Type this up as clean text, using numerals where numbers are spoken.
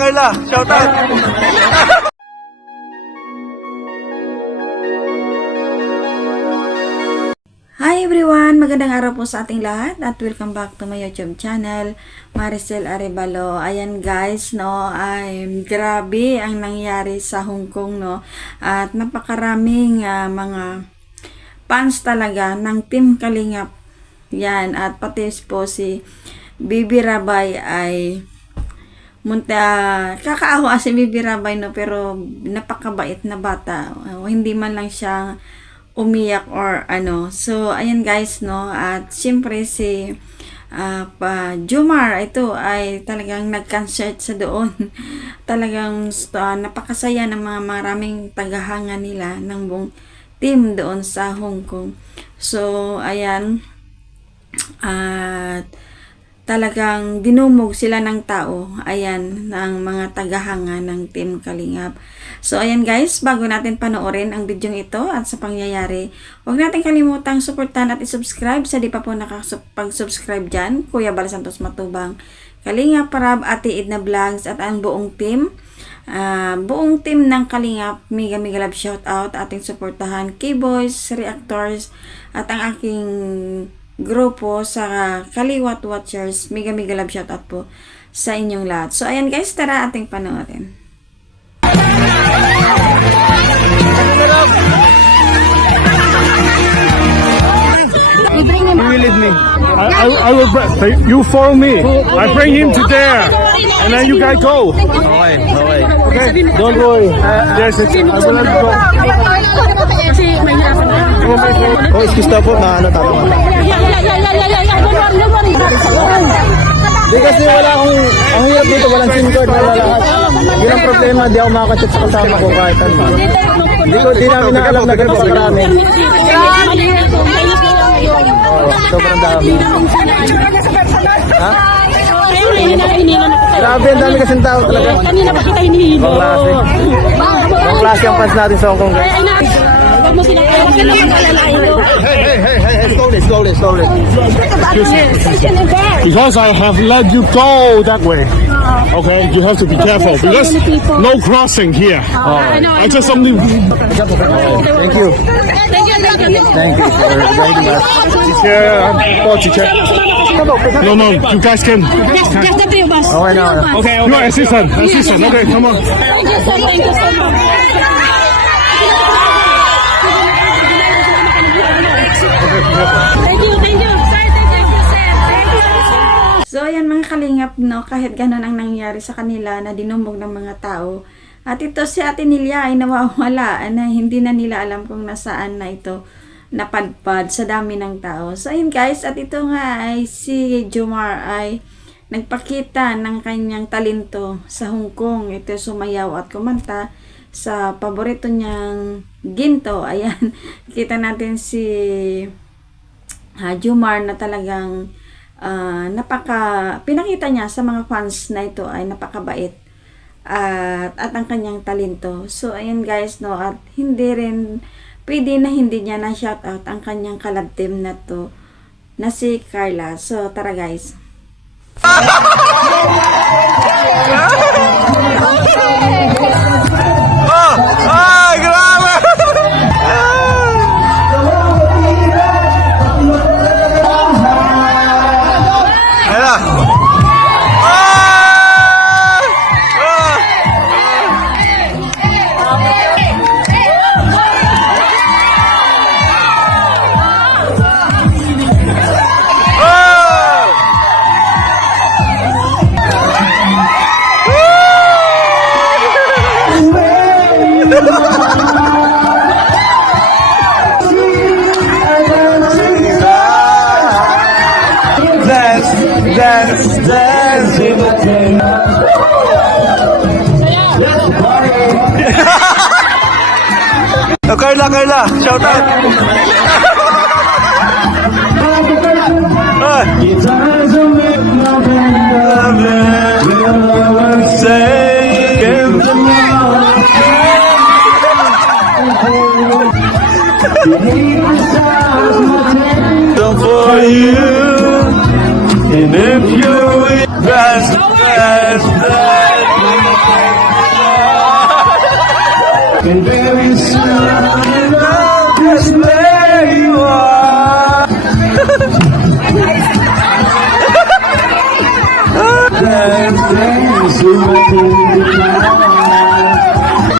Carla, shout out. Hi everyone! Magandang araw po sa ating lahat at welcome back to my YouTube channel, Maricel Arevalo. Ayan guys, no, ay grabe ang nangyari sa Hong Kong, no, at napakaraming mga fans talaga ng Team Kalingap. Yan, at pati po si Bibi Rabay ay kakaawa si Bibi Rabay, no, pero napakabait na bata. Hindi man lang siya umiyak or ano. So, ayan guys, no, at siyempre si Jomar, ito ay talagang nag-concert sa doon. Talagang napakasaya ng mga maraming tagahanga nila ng buong team doon sa Hong Kong. So, ayan, at talagang dinumog sila ng tao, ayan, ng mga tagahanga ng Team Kalingap. So, ayan guys, bago natin panoorin ang video ito at sa pangyayari, huwag natin kalimutang suportahan at isubscribe sa di pa po nakapag-subscribe dyan, Kuya Bal Santos Matubang, Kalingap Parab, Ate Edna Vlogs, at ang buong team. Buong team ng Kalingap, mega love shout out, ating suportahan, K-Boys, Reactors, at ang aking grupo sa Kaliwat Watchers, mega love shout out po sa inyong lahat. So ayan guys, tara ating panoorin. You will lead me. I will. You follow me. I bring him to there, and then you guys go. Okay. Okay. Don't worry. Yes, I will let you go. Oh, excuse po, na ano tama. Di kasi wala akong, ang hirap dito, walang SIM card, wala lahat. Yun ang problema, di ako makakachat sa kasama ko kahit ano. Di namin na alam na ganito sa karami. Sobrang dami. Ha? Grabe, ang dami kasing tao talaga. Kanina pa kita hinihilo. Ang klase ang fans natin sa Hong Kong, guys. Huwag mo silang malalayo. Hey, slowly. Because I have let you go that way. Okay, you have to be careful because no crossing here. I just only. Thank you. Thank you for guiding us. Teacher. No, you guys can. Just the three of us. Okay, no. Okay. You are assistant. Okay, come on. Thank you so much. Thank you, sir. Thank you, sir. Thank you. So ayan mga Kalingap, no, kahit ganun ang nangyari sa kanila na dinumog ng mga tao, at ito si Ate Nelia ay nawawala na hindi na nila alam kung nasaan na ito napadpad sa dami ng tao. So ayun guys, at ito nga ay si Jomar ay nagpakita ng kanyang talento sa Hong Kong. Ito sumayaw at kumanta sa paborito niyang ginto. Ayan, kita natin si Jomar na talagang pinakita niya sa mga fans na ito ay napakabait at ang kanyang talento. So ayan guys, no, at hindi rin pwede na hindi niya na shout out ang kanyang kalab team na to na si Carla. So tara guys. Ay, grabe! Dance in the tent. Carla, shout out. For you in And very soon, love just where you are. That's very soon.